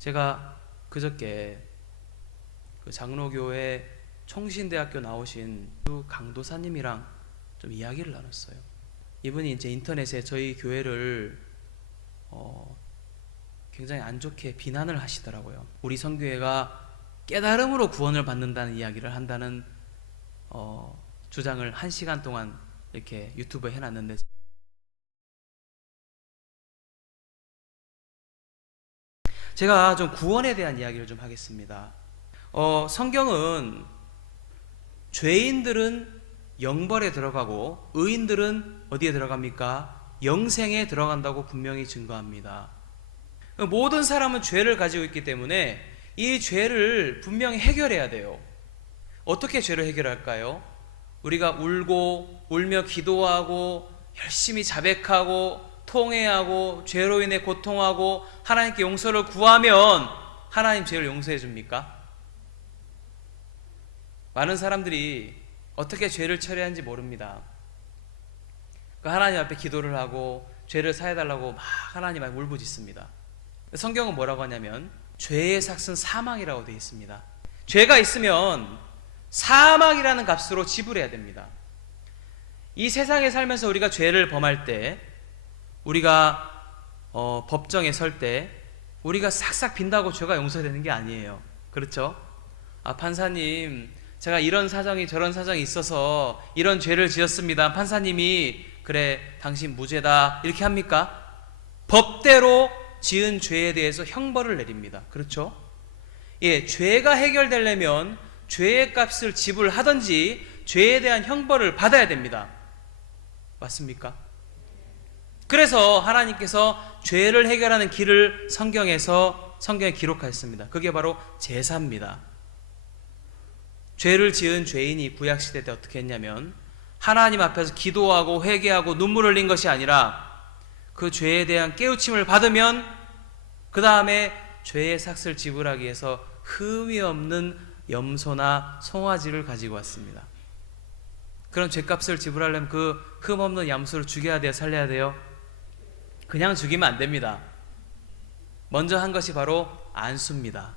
제가 그저께 그 장로교회 총신대학교 나오신 그 강도사님이랑 좀 이야기를 나눴어요. 이분이 이제 인터넷에 저희 교회를 굉장히 안 좋게 비난을 하시더라고요. 우리 선교회가 깨달음으로 구원을 받는다는 이야기를 한다는 주장을 1시간 동안 이렇게 유튜브에 해놨는데, 제가 좀 구원에 대한 이야기를 좀 하겠습니다. 성경은 죄인들은 영벌에 들어가고 의인들은 어디에 들어갑니까? 영생에 들어간다고 분명히 증거합니다. 모든 사람은 죄를 가지고 있기 때문에 이 죄를 분명히 해결해야 돼요. 어떻게 죄를 해결할까요? 우리가 울며 기도하고 열심히 자백하고 통회하고 죄로 인해 고통하고 하나님께 용서를 구하면 하나님 죄를 용서해 줍니까? 많은 사람들이 어떻게 죄를 처리하는지 모릅니다. 하나님 앞에 기도를 하고 죄를 사해달라고 막 하나님 앞에 울부짖습니다. 성경은 뭐라고 하냐면 죄의 삭은 사망이라고 되어 있습니다. 죄가 있으면 사망이라는 값으로 지불해야 됩니다. 이 세상에 살면서 우리가 죄를 범할 때, 우리가 법정에 설 때 우리가 싹싹 빈다고 죄가 용서되는 게 아니에요. 그렇죠? 판사님, 제가 이런 사정이 저런 사정이 있어서 이런 죄를 지었습니다. 판사님이 그래 당신 무죄다 이렇게 합니까? 법대로 지은 죄에 대해서 형벌을 내립니다. 그렇죠? 예, 죄가 해결되려면 죄의 값을 지불하든지 죄에 대한 형벌을 받아야 됩니다. 맞습니까? 그래서 하나님께서 죄를 해결하는 길을 성경에 기록하였습니다. 그게 바로 제사입니다. 죄를 지은 죄인이 구약시대 때 어떻게 했냐면 하나님 앞에서 기도하고 회개하고 눈물을 흘린 것이 아니라 그 죄에 대한 깨우침을 받으면 그 다음에 죄의 삭을 지불하기 위해서 흠이 없는 염소나 송아지를 가지고 왔습니다. 그럼 죄값을 지불하려면 그 흠 없는 염소를 죽여야 돼요? 살려야 돼요? 그냥 죽이면 안 됩니다. 먼저 한 것이 바로 안수입니다.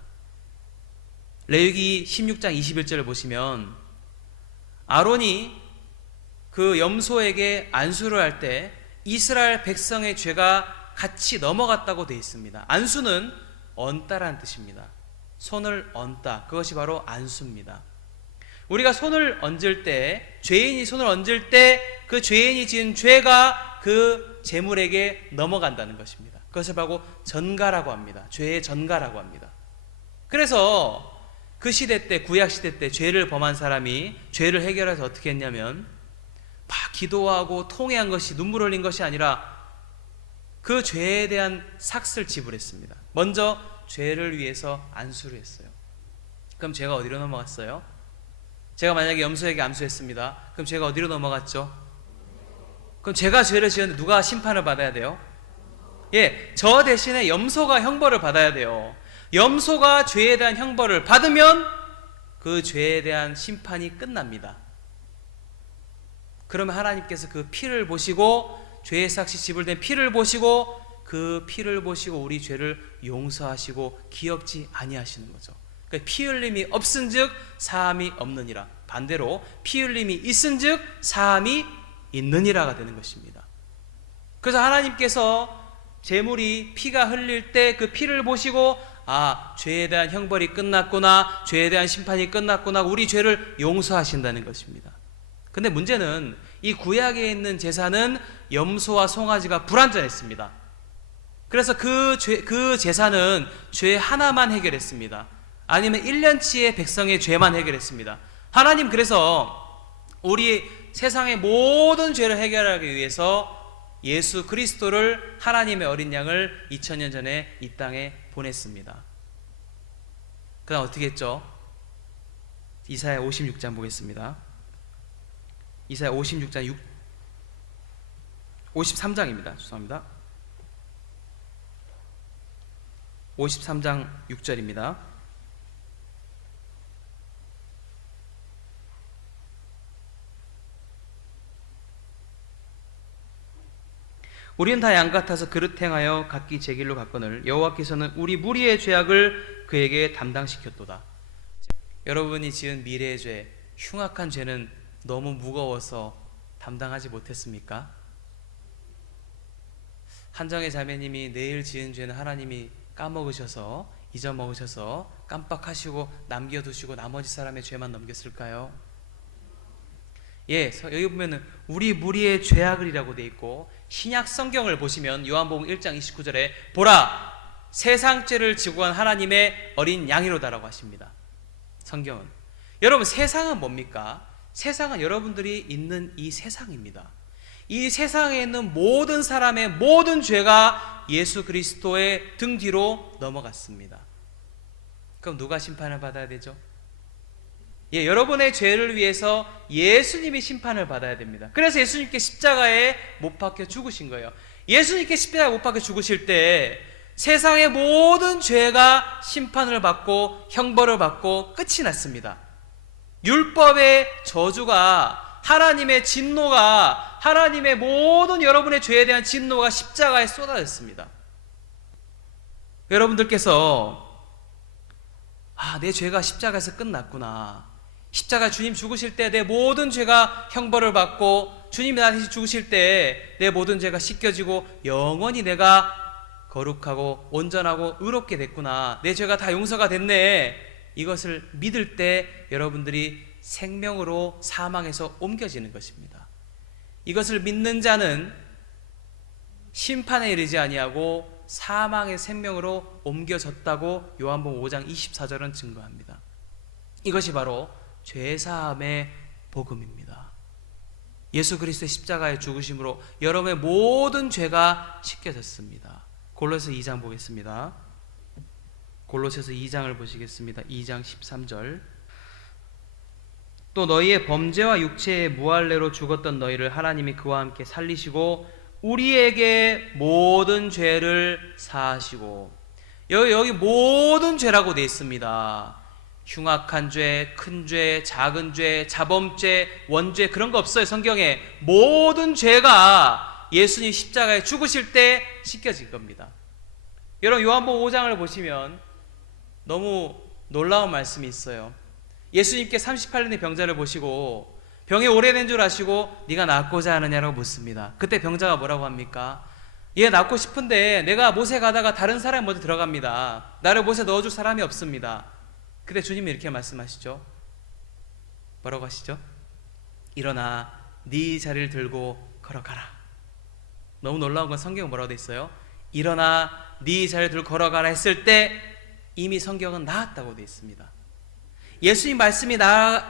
레위기 16장 21절을 보시면 아론이 그 염소에게 안수를 할 때 이스라엘 백성의 죄가 같이 넘어갔다고 되어 있습니다. 안수는 얹다라는 뜻입니다. 손을 얹다, 그것이 바로 안수입니다. 우리가 손을 얹을 때, 죄인이 손을 얹을 때 그 죄인이 지은 죄가 그 재물에게 넘어간다는 것입니다. 그것을 바로 전가라고 합니다. 죄의 전가라고 합니다. 그래서 그 시대 때, 구약 시대 때 죄를 범한 사람이 죄를 해결해서 어떻게 했냐면 막 기도하고 통회한 것이, 눈물 흘린 것이 아니라 그 죄에 대한 삭을 지불했습니다. 먼저 죄를 위해서 안수를 했어요. 그럼 죄가 어디로 넘어갔어요? 제가 만약에 염소에게 안수했습니다. 그럼 죄가 어디로 넘어갔죠? 그럼 제가 죄를 지었는데 누가 심판을 받아야 돼요? 예, 저 대신에 염소가 형벌을 받아야 돼요. 염소가 죄에 대한 형벌을 받으면 그 죄에 대한 심판이 끝납니다. 그러면 하나님께서 그 피를 보시고, 죄의 삭이 지불된 피를 보시고, 그 피를 보시고 우리 죄를 용서하시고 기억지 아니하시는 거죠. 그러니까 피 흘림이 없은즉 사함이 없느니라. 반대로 피 흘림이 있은즉 사함이 있느니라가 되는 것입니다. 그래서 하나님께서 제물이 피가 흘릴 때 그 피를 보시고 죄에 대한 형벌이 끝났구나, 죄에 대한 심판이 끝났구나, 우리 죄를 용서하신다는 것입니다. 근데 문제는 이 구약에 있는 제사는 염소와 송아지가 불완전했습니다. 그래서 그 제사는 죄 하나만 해결했습니다. 아니면 1년치의 백성의 죄만 해결했습니다. 하나님 그래서 우리 세상의 모든 죄를 해결하기 위해서 예수 그리스도를, 하나님의 어린 양을 2000년 전에 이 땅에 보냈습니다. 그 다음 어떻게 했죠? 이사야 56장 보겠습니다. 이사야 56장 53장입니다. 죄송합니다. 53장 6절입니다. 우리는 다 양 같아서 그릇 행하여 각기 제 길로 갔거늘 여호와께서는 우리 무리의 죄악을 그에게 담당시켰도다. 여러분이 지은 미래의 죄, 흉악한 죄는 너무 무거워서 담당하지 못했습니까? 한정의 자매님이 내일 지은 죄는 하나님이 까먹으셔서 잊어먹으셔서 깜빡하시고 남겨두시고 나머지 사람의 죄만 넘겼을까요? 예, 여기 보면은 우리 무리의 죄악을이라고 돼 있고, 신약 성경을 보시면 요한복음 1장 29절에 보라 세상 죄를 지고 간 하나님의 어린 양이로다라고 하십니다. 성경은. 여러분, 세상은 뭡니까? 세상은 여러분들이 있는 이 세상입니다. 이 세상에 있는 모든 사람의 모든 죄가 예수 그리스도의 등 뒤로 넘어갔습니다. 그럼 누가 심판을 받아야 되죠? 예, 여러분의 죄를 위해서 예수님이 심판을 받아야 됩니다. 그래서 예수님께 십자가에 못 박혀 죽으신 거예요. 예수님께 십자가에 못 박혀 죽으실 때 세상의 모든 죄가 심판을 받고 형벌을 받고 끝이 났습니다. 율법의 저주가, 하나님의 진노가, 하나님의 모든 여러분의 죄에 대한 진노가 십자가에 쏟아졌습니다. 여러분들께서 내 죄가 십자가에서 끝났구나, 십자가 주님 죽으실 때 내 모든 죄가 형벌을 받고 주님이 나 대신 죽으실 때 내 모든 죄가 씻겨지고 영원히 내가 거룩하고 온전하고 의롭게 됐구나, 내 죄가 다 용서가 됐네, 이것을 믿을 때 여러분들이 생명으로 사망에서 옮겨지는 것입니다. 이것을 믿는 자는 심판에 이르지 아니하고 사망의 생명으로 옮겨졌다고 요한복음 5장 24절은 증거합니다. 이것이 바로 죄사함의 복음입니다. 예수 그리스도의 십자가의 죽으심으로 여러분의 모든 죄가 씻겨졌습니다. 골로새서 2장 보겠습니다. 골로새서 2장을 보시겠습니다. 2장 13절. 또 너희의 범죄와 육체의 무할례로 죽었던 너희를 하나님이 그와 함께 살리시고 우리에게 모든 죄를 사하시고, 여기 모든 죄라고 되어 있습니다. 흉악한 죄, 큰 죄, 작은 죄, 자범죄, 원죄, 그런 거 없어요. 성경에 모든 죄가 예수님 십자가에 죽으실 때 씻겨질 겁니다. 여러분, 요한복음 5장을 보시면 너무 놀라운 말씀이 있어요. 예수님께 38년의 병자를 보시고 병이 오래된 줄 아시고 네가 낫고자 하느냐라고 묻습니다. 그때 병자가 뭐라고 합니까? 얘 낫고 싶은데 내가 못에 가다가 다른 사람이 먼저 들어갑니다. 나를 못에 넣어줄 사람이 없습니다. 그때 주님이 이렇게 말씀하시죠. 뭐라고 하시죠? 일어나 네 자리를 들고 걸어가라. 너무 놀라운 건 성경은 뭐라고 돼 있어요? 일어나 네 자리를 들고 걸어가라 했을 때 이미 성경은 나았다고 돼 있습니다. 예수님 말씀이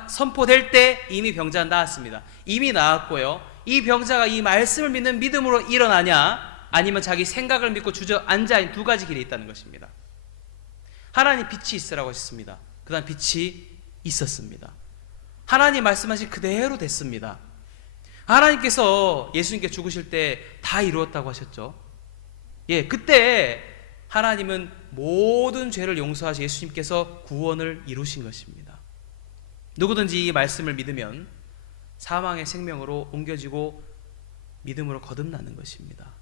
선포될 때 이미 병자는 나았습니다. 이미 나았고요, 이 병자가 이 말씀을 믿는 믿음으로 일어나냐, 아니면 자기 생각을 믿고 주저앉아 두 가지 길이 있다는 것입니다. 하나님 빛이 있으라고 하셨습니다. 그 다음 빛이 있었습니다. 하나님 말씀하신 그대로 됐습니다. 하나님께서 예수님께 죽으실 때 다 이루었다고 하셨죠. 예, 그때 하나님은 모든 죄를 용서하시 예수님께서 구원을 이루신 것입니다. 누구든지 이 말씀을 믿으면 사망의 생명으로 옮겨지고 믿음으로 거듭나는 것입니다.